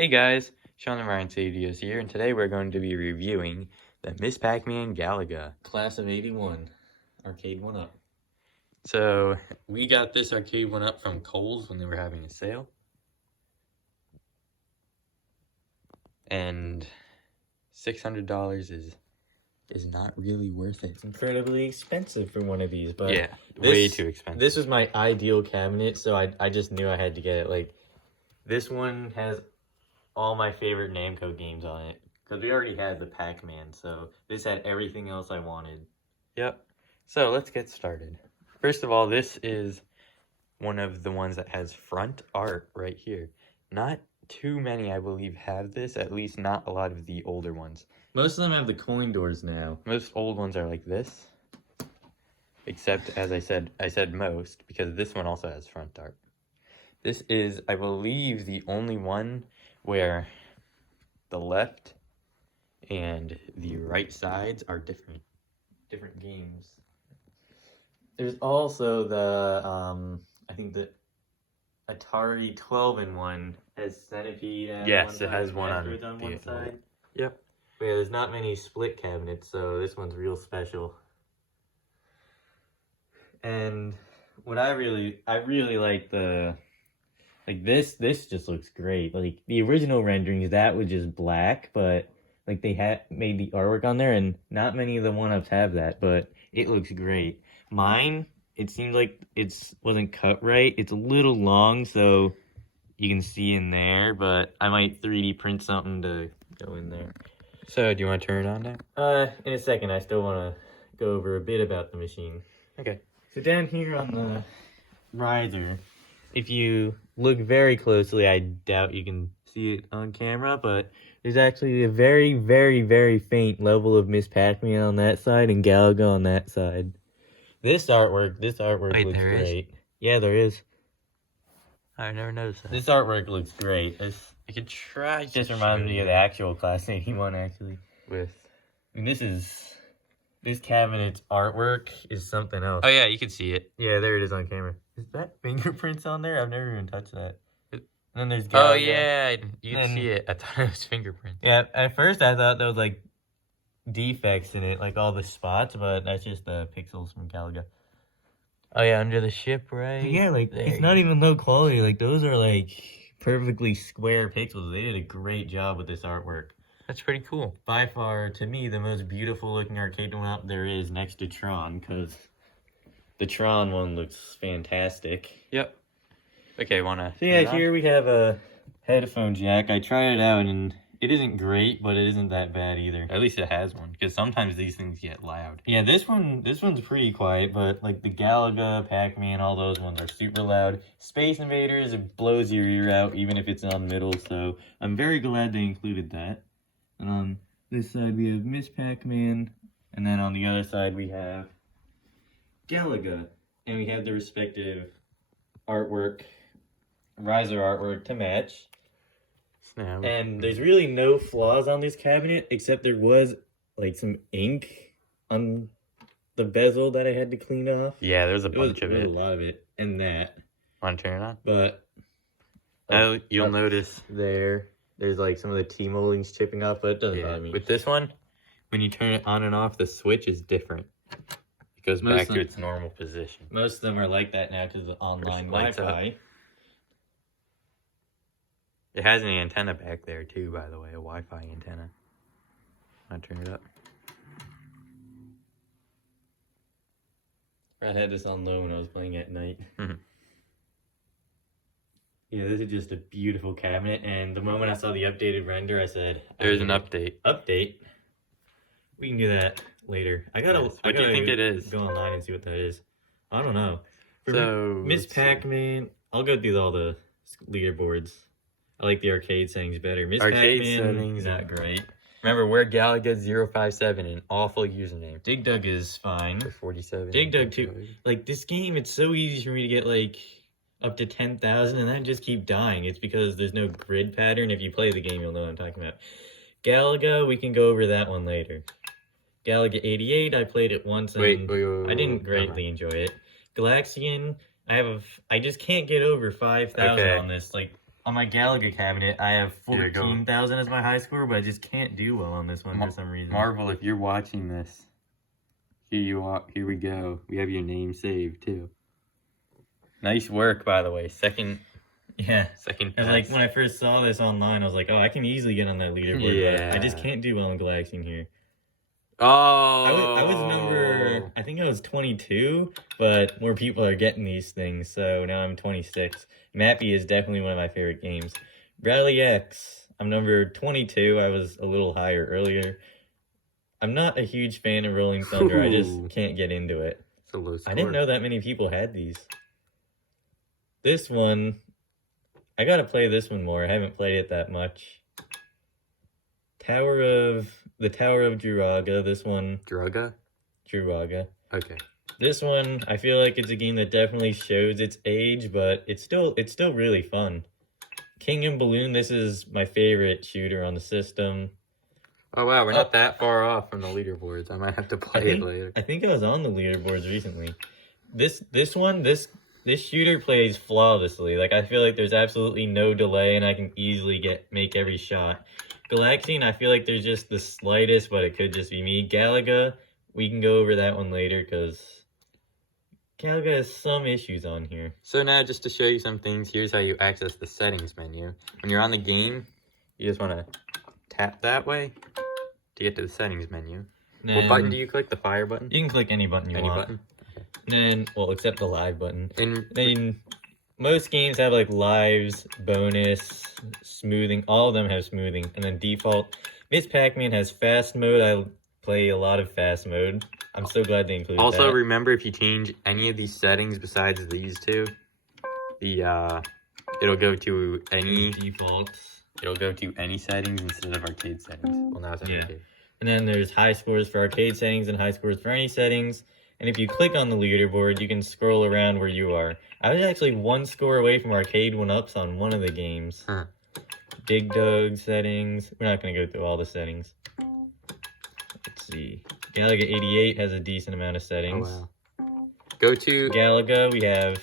Hey guys, Sean and Ryan Studios here, and today we're going to be reviewing the Miss Pac-Man Galaga. Class of 81, Arcade1up. So, we got this Arcade1up from Kohl's when they were having a sale. And $600 is not really worth it. It's incredibly expensive for one of these, but yeah, way too expensive. This was my ideal cabinet, so I just knew I had to get it. Like, this one has all my favorite Namco games on it, because we already had the Pac-Man, so this had everything else I wanted. Yep. So, let's get started. First of all, this is one of the ones that has front art right here. Not too many, I believe, have this, at least not a lot of the older ones. Most of them have the coin doors now. Most old ones are like this. Except, as I said most, because this one also has front art. This is, I believe, the only one where the left and the right sides are different games. There's also the, I think the Atari 12-in-1 has Centipede and yes, it has one on one side. Yep. But yeah, there's not many split cabinets, so this one's real special. And what I really like this just looks great. Like the original renderings, that was just black, but like they had made the artwork on there, and not many of the one-ups have that, but it looks great. Mine, it seems like wasn't cut right. It's a little long, so you can see in there, but I might 3D print something to go in there. So, do you want to turn it on now? In a second. I still want to go over a bit about the machine. Okay. So down here on the riser, if you look very closely, I doubt you can see it on camera, but there's actually a very, very, very faint level of Miss Pac-Man on that side and Galaga on that side. This artwork Wait, looks there great. Yeah, there is. I never noticed that. This artwork looks great. I could try. It just reminds me of the actual Class 81, actually. With. And this cabinet's artwork is something else. Oh yeah, you can see it. Yeah, there it is on camera. Is that fingerprints on there? I've never even touched that. And then there's Galaga. Oh yeah, yeah, you can see it. I thought it was fingerprints. Yeah, at first I thought there was like defects in it, like all the spots, but that's just the pixels from Galaga. Oh yeah, under the ship, right? Yeah, like there it's not even low quality. Like those are like perfectly square pixels. They did a great job with this artwork. That's pretty cool. By far, to me, the most beautiful looking Arcade1up there is next to Tron, because the Tron one looks fantastic. Yep. Okay, wanna... So yeah, here we have a headphone jack. I tried it out, and it isn't great, but it isn't that bad either. At least it has one, because sometimes these things get loud. Yeah, this one's pretty quiet, but like the Galaga, Pac-Man, all those ones are super loud. Space Invaders, it blows your ear out, even if it's on middle, so I'm very glad they included that. And on this side we have Miss Pac-Man, and then on the other side we have Galaga. And we have the respective artwork, riser artwork to match. Snap. And there's really no flaws on this cabinet, except there was like some ink on the bezel that I had to clean off. Yeah, there's a bunch of it. A lot of it, and that. Want to turn it on? But you'll notice there's like some of the T-moldings chipping off, but it doesn't bother me. With this one, when you turn it on and off, the switch is different. It goes back to its normal position. Most of them are like that now because of online Wi-Fi. It has an antenna back there too, by the way, a Wi-Fi antenna. Want to turn it up? I had this on low when I was playing at night. Yeah, this is just a beautiful cabinet, and the moment I saw the updated render, I said... There's an update. Update? We can do that later. I gotta what do you think it is? Go online and see what that is. I don't know. For so, Miss Pac-Man, I'll go through all the leaderboards. I like the arcade settings better. Miss Arcade Pac-Man, settings not great. Remember, we're Galaga057, an awful username. Dig Dug is fine. For 47. Dig Dug too. Like, this game, it's so easy for me to get, like, up to 10,000, and then just keep dying. It's because there's no grid pattern. If you play the game, you'll know what I'm talking about. Galaga, we can go over that one later. Galaga 88, I played it once, and I didn't greatly enjoy it. Galaxian, I just can't get over 5,000 on this. Like, on my Galaga cabinet, I have Here, go. 14,000 as my high score, but I just can't do well on this one for some reason. Marvel, if you're watching this, here you are. Here we go. We have your name saved too. Nice work, by the way. Second And best. like when I first saw this online, I was like, oh, I can easily get on that leaderboard. Yeah. But I just can't do well in Galaxing here. Oh. I was number, I think I was 22, but more people are getting these things, so now I'm 26. Mappy is definitely one of my favorite games. Rally X, I'm number 22. I was a little higher earlier. I'm not a huge fan of Rolling Thunder. I just can't get into it. It's a low score. I didn't know that many people had these. This one, I gotta play this one more. I haven't played it that much. The Tower of Druaga. This one. Druaga? Druaga. Okay. This one, I feel like it's a game that definitely shows its age, but it's still really fun. King and Balloon, this is my favorite shooter on the system. Oh wow, we're not that far off from the leaderboards. I might have to play it later. I think I was on the leaderboards recently. This shooter plays flawlessly. Like, I feel like there's absolutely no delay and I can easily make every shot. Galaxian, I feel like there's just the slightest, but it could just be me. Galaga, we can go over that one later because Galaga has some issues on here. So now, just to show you some things, here's how you access the settings menu. When you're on the game, you just want to tap that way to get to the settings menu. What button do you click? The fire button? You can click any button you want. Button? Okay. And then, well, except the live button. And then most games have like lives, bonus, smoothing. All of them have smoothing. And then default. Miss Pac-Man has fast mode. I play a lot of fast mode. I'm so glad they included also that. remember, if you change any of these settings besides these two, it'll go to any defaults. It'll go to any settings instead of arcade settings. Well, now it's arcade. And then there's high scores for arcade settings and high scores for any settings. And if you click on the leaderboard, you can scroll around where you are. I was actually one score away from Arcade1ups on one of the games. Huh. Dig Dug settings. We're not going to go through all the settings. Let's see. Galaga 88 has a decent amount of settings. Oh, wow. Go to Galaga, we have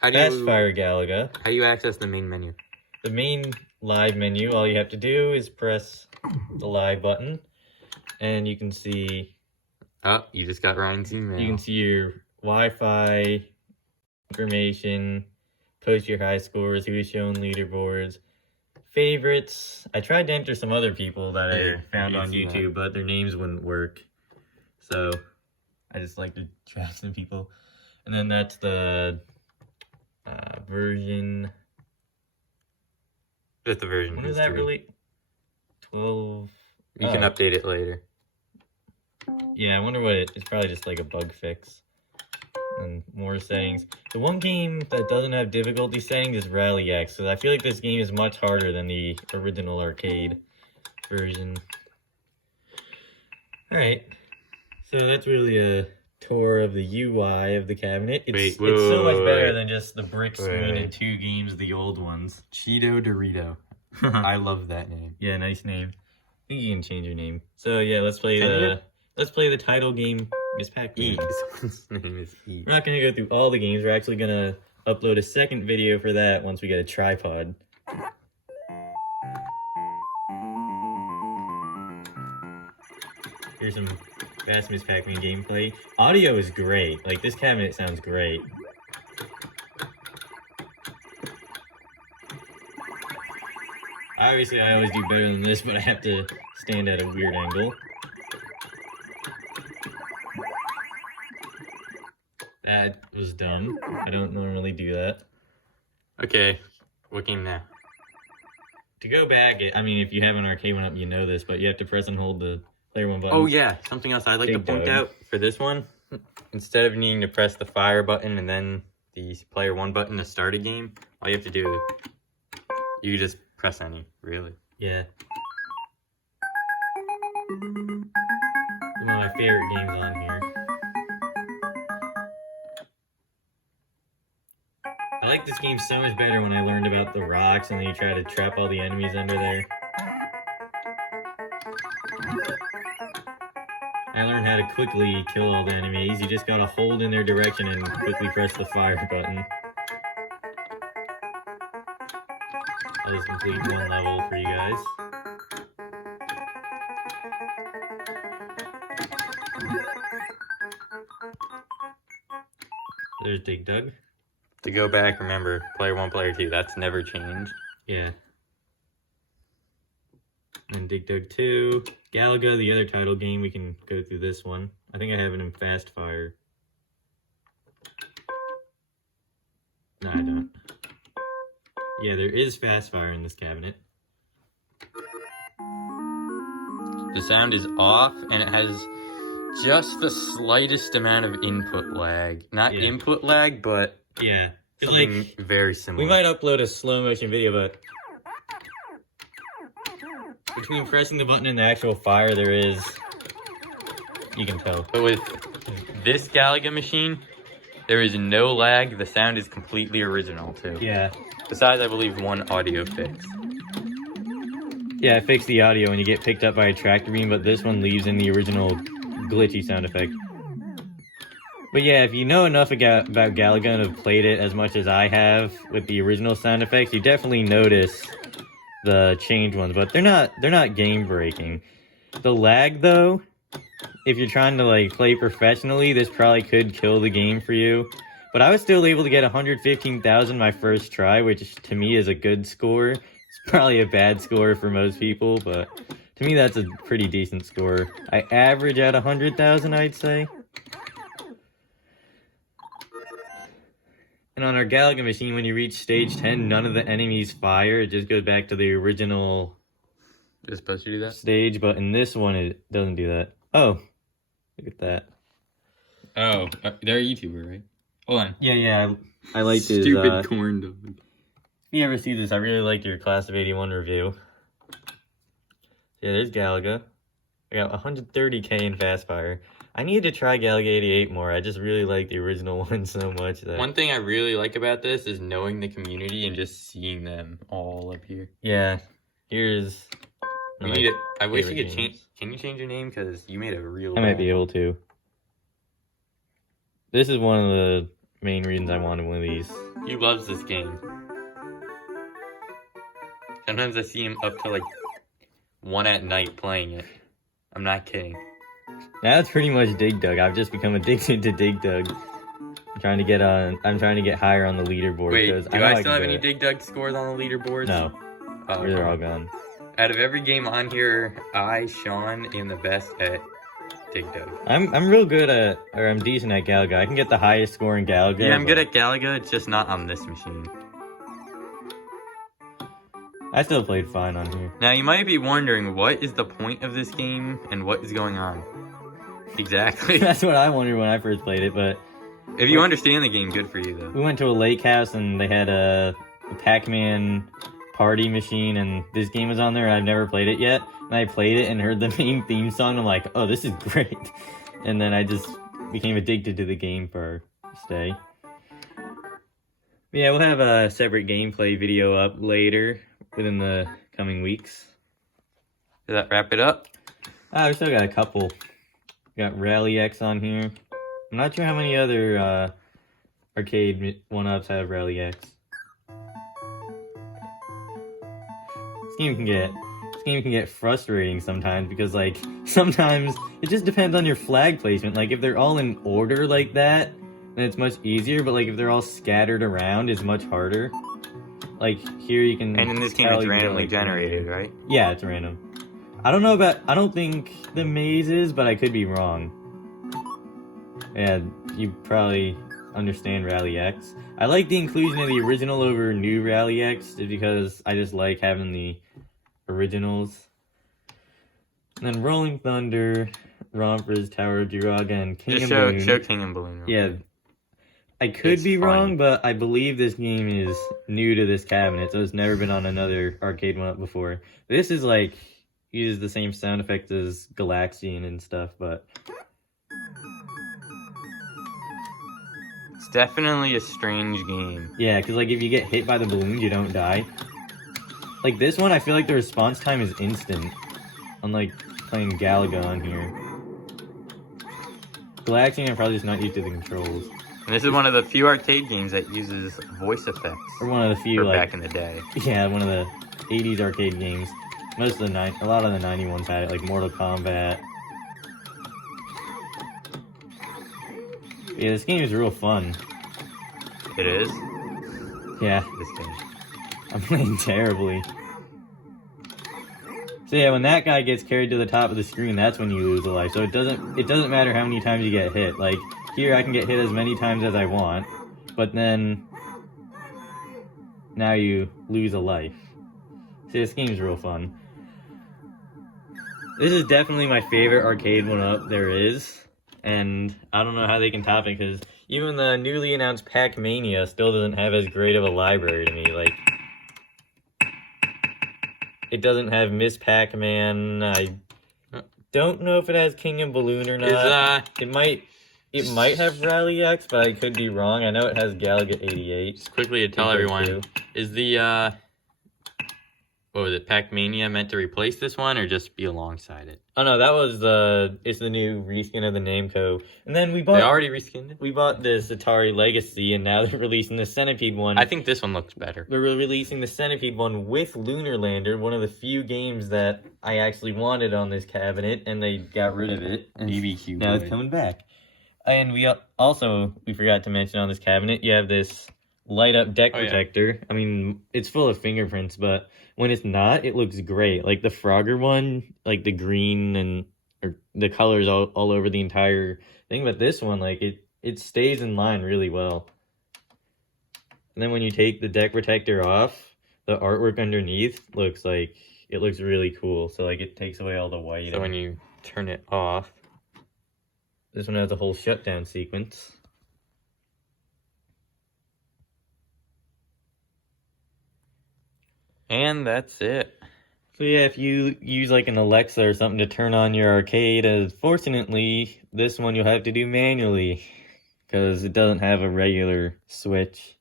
Fast Fire Galaga. How do you access the main menu? The main live menu, all you have to do is press the live button. And you can see... Oh, you just got Ryan's email. You can see your Wi-Fi information, post your high scores, who is shown leaderboards, favorites. I tried to enter some other people that I found on YouTube, but their names wouldn't work. So I just like to track some people. And then that's the version. Just the version. When is that really? 12. You can update it later. Yeah, I wonder what it's probably just like a bug fix. And more settings. The one game that doesn't have difficulty settings is Rally X, so I feel like this game is much harder than the original arcade version. Alright, so that's really a tour of the UI of the cabinet. It's so much better than just the brick screen and two games, the old ones. Cheeto Dorito. I love that name. Yeah, nice name. I think you can change your name. So yeah, let's play the title game, Miss Pac-Man. His name is E. We're not going to go through all the games. We're actually going to upload a second video for that once we get a tripod. Here's some fast Miss Pac-Man gameplay. Audio is great. Like, this cabinet sounds great. Obviously, I always do better than this, but I have to stand at a weird angle. That was dumb. I don't normally do that. Okay, what game now? To go back, I mean, if you have an Arcade1up, you know this, but you have to press and hold the player one button. Oh yeah, something else I'd like to point out for this one. Instead of needing to press the fire button and then the player one button to start a game, all you have to do, you just press any, really. Yeah. One of my favorite games on here. I like this game so much better when I learned about the rocks and then you try to trap all the enemies under there. I learned how to quickly kill all the enemies. You just gotta hold in their direction and quickly press the fire button. Let us complete one level for you guys. There's Dig Dug. To go back, remember, player 1, player 2, that's never changed. Yeah. And Dig Dug 2. Galaga, the other title game, we can go through this one. I think I have it in Fast Fire. No, I don't. Yeah, there is Fast Fire in this cabinet. The sound is off, and it has just the slightest amount of input lag. Not input lag, but yeah, something like, very similar. We might upload a slow motion video, but between pressing the button and the actual fire, there is, you can tell. But with this Galaga machine, there is no lag. The sound is completely original, too. Yeah. Besides, I believe, one audio fix. Yeah, I fixed the audio when you get picked up by a tractor beam, but this one leaves in the original glitchy sound effect. But yeah, if you know enough about Galaga and have played it as much as I have with the original sound effects, you definitely notice the changed ones, but they're not game breaking. The lag though, if you're trying to like play professionally, this probably could kill the game for you. But I was still able to get 115,000 my first try, which to me is a good score. It's probably a bad score for most people, but to me that's a pretty decent score. I average at 100,000, I'd say. And on our Galaga machine, when you reach stage 10, none of the enemies fire. It just goes back to the original It's supposed to do that? stage, but in this one, it doesn't do that. Oh, look at that. Oh, they're a YouTuber, right? Hold on. Yeah, I liked his, Stupid corn dog. If you ever see this, I really liked your Class of 81 review. Yeah, there's Galaga. I got 130k in Fast Fire. I need to try Galaga 88 more. I just really like the original one so much. That... One thing I really like about this is knowing the community and just seeing them all up here. Yeah, here's... We need it. I wish you could games. change... Can you change your name? Because you made a real... I might be able to. This is one of the main reasons I wanted one of these. He loves this game. Sometimes I see him up to like 1 at night playing it. I'm not kidding. That's pretty much Dig Dug. I've just become addicted to Dig Dug. I'm trying to get higher on the leaderboard. Wait, because do I still have any Dig Dug scores on the leaderboards? No. Oh, They're all gone. Out of every game on here, Sean, am the best at Dig Dug. I'm real good at, or I'm decent at Galaga. I can get the highest score in Galaga. Yeah, I'm good at Galaga, it's just not on this machine. I still played fine on here. Now, you might be wondering, what is the point of this game and what is going on? Exactly. That's what I wondered when I first played it, but... If you understand the game, good for you, though. We went to a lake house and they had a Pac-Man party machine and this game was on there and I've never played it yet. And I played it and heard the main theme song and I'm like, oh, this is great. And then I just became addicted to the game for a stay. Yeah, we'll have a separate gameplay video up later within the coming weeks. Does that wrap it up? We still got a couple. We got Rally X on here. I'm not sure how many other Arcade1ups have Rally X. This game can get frustrating sometimes because like sometimes it just depends on your flag placement. Like if they're all in order like that, then it's much easier, but like if they're all scattered around, it's much harder. Like here you can... And in this game it's randomly generated, right? Yeah, it's random. I don't think the maze is, but I could be wrong. Yeah, you probably understand Rally X. I like the inclusion of the original over new Rally X just because I just like having the originals. And then Rolling Thunder, Rompers, Tower of Jiraga, and King Just and Balloon. show King and Balloon. Yeah. I could be wrong, but I believe this game is new to this cabinet, so it's never been on another Arcade1up before. This is like, uses the same sound effects as Galaxian and stuff, but... It's definitely a strange game. Yeah, because like if you get hit by the balloons, you don't die. Like this one, I feel like the response time is instant. Unlike playing Galaga on here. Galaxian, I'm probably just not used to the controls. And this is one of the few arcade games that uses voice effects. Or one of the few, for like, back in the day. yeah, one of the 80s arcade games. Most of the a lot of the 90 ones had it, like Mortal Kombat. Yeah, this game is real fun. It is? Yeah, This game. I'm playing terribly. So yeah, when that guy gets carried to the top of the screen, that's when you lose a life. So it doesn't matter how many times you get hit. Like, here I can get hit as many times as I want, but then now you lose a life. See, this game's real fun. This is definitely my favorite Arcade1up there is, and I don't know how they can top it, because even the newly announced Pac-Mania still doesn't have as great of a library to me. Like, it doesn't have Miss Pac-Man. I don't know if it has King and Balloon or not. It might have Rally X, but I could be wrong. I know it has Galaga 88. Just quickly to tell everyone, is the what was it, Pac-Mania meant to replace this one or just be alongside it? Oh no, that was it's the new reskin of the Namco. And then They already reskinned it? we bought this Atari Legacy, and now they're releasing the Centipede one. I think this one looks better. They're releasing the Centipede one with Lunar Lander, one of the few games that I actually wanted on this cabinet, and they got rid of it. And BBQ now it's boy. coming back. And we forgot to mention on this cabinet, you have this light up deck protector. I mean, it's full of fingerprints, but when it's not, it looks great. Like the Frogger one, like the green and or the colors all over the entire thing, but this one, like it stays in line really well. And then when you take the deck protector off, the artwork underneath looks really cool. So like it takes away all the white. So when you turn it off, this one has a whole shutdown sequence. and that's it. So yeah, if you use like an Alexa or something to turn on your arcade, fortunately, this one you'll have to do manually because it doesn't have a regular switch.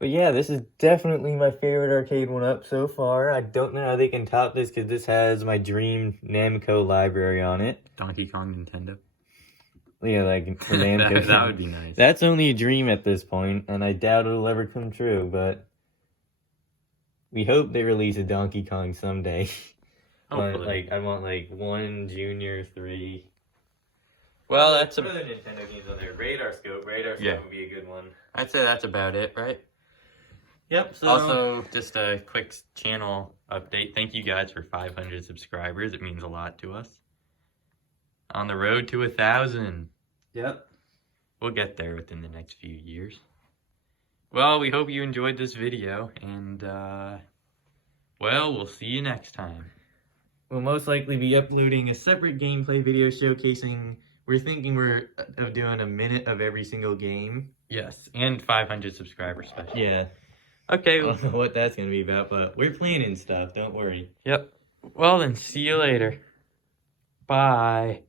But yeah, this is definitely my favorite Arcade1up so far. I don't know how they can top this because this has my dream Namco library on it. Donkey Kong Nintendo. Yeah, like for Namco. that would be nice. That's only a dream at this point, and I doubt it'll ever come true, but we hope they release a Donkey Kong someday. Hopefully. I want like 1, Junior, 3. Well, that's what other Nintendo games on there? Radar Scope. Radar Scope would be a good one. I'd say that's about it, right? Yep. So Also, just a quick channel update. Thank you guys for 500 subscribers. It means a lot to us. On the road to 1,000. Yep. We'll get there within the next few years. Well, we hope you enjoyed this video, and, well, we'll see you next time. We'll most likely be uploading a separate gameplay video showcasing, we're thinking of doing a minute of every single game. Yes, and 500 subscriber special. Yeah. Okay. I don't know what that's going to be about, but we're planning stuff, don't worry. Yep. Well, then, see you later. Bye.